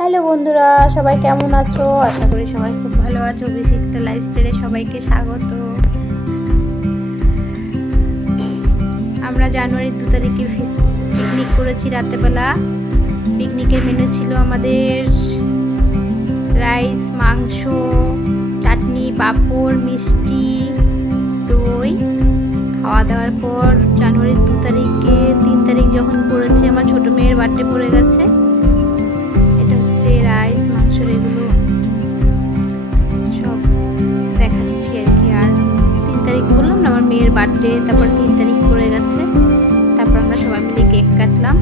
Hello বন্ধুরা, সবাই কেমন আছো? আশা করি সবাই খুব ভালো আছো। বিচিত্রা লাইফস্টাইলে সবাইকে স্বাগত। আমরা জানুয়ারির 2 তারিখে পিকনিক করেছি রাতেবেলা। পিকনিকের মেনু ছিল আমাদের রাইস, মাংস, চাটনি, পাঁপড়, মিষ্টি, দই। খাওয়া দাওয়ার পর জানুয়ারির 2 তারিখে 3 তারিখ যখন পড়েছে, আমার ছোটো মেয়ের বার্থডে পড়ে গেছে। রাইস, মাংসের এগুলো সব দেখাচ্ছি আর কি। আর 3 তারিখ বললাম না আমার মেয়ের বার্থডে, তারপর 3 তারিখ পড়ে গেছে। তারপর আমরা সবাই মিলে কেক কাটলাম।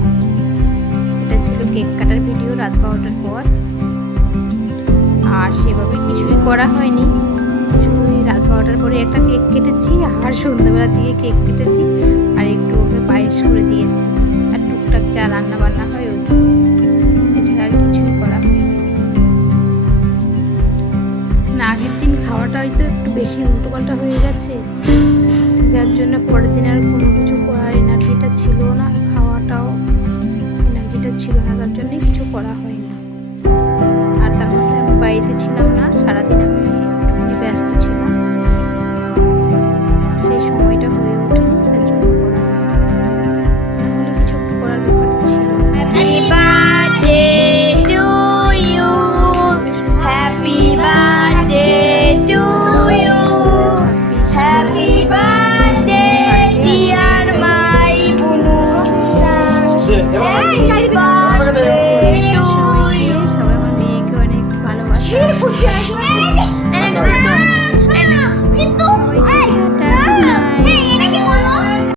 এটা ছিল কেক কাটার ভিডিও রাত 12টার পর। আর সেভাবে কিছুই করা হয়নি, শুধু রাত 12টার পরে একটা কেক কেটেছি আর সন্ধ্যাবেলা থেকে কেক কেটেছি আর একটু ওকে পায়েস করে দিয়েছি। আর টুকটাক যা রান্না বান্না হয় ওই, এছাড়া আর কিছুই করা হয়নি। না, আগের দিন খাওয়াটা হয়তো একটু বেশি উল্টোপাল্টা হয়ে গেছে, যার জন্য পরের দিন আর কোনো কিছু করার এনার্জিটা ছিল না, খাওয়াটাও এনার্জিটা ছিল না, তার জন্যই কিছু করা হয়নি। আর তার মধ্যে আমি বাড়িতে ছিলাম না, সারাদিন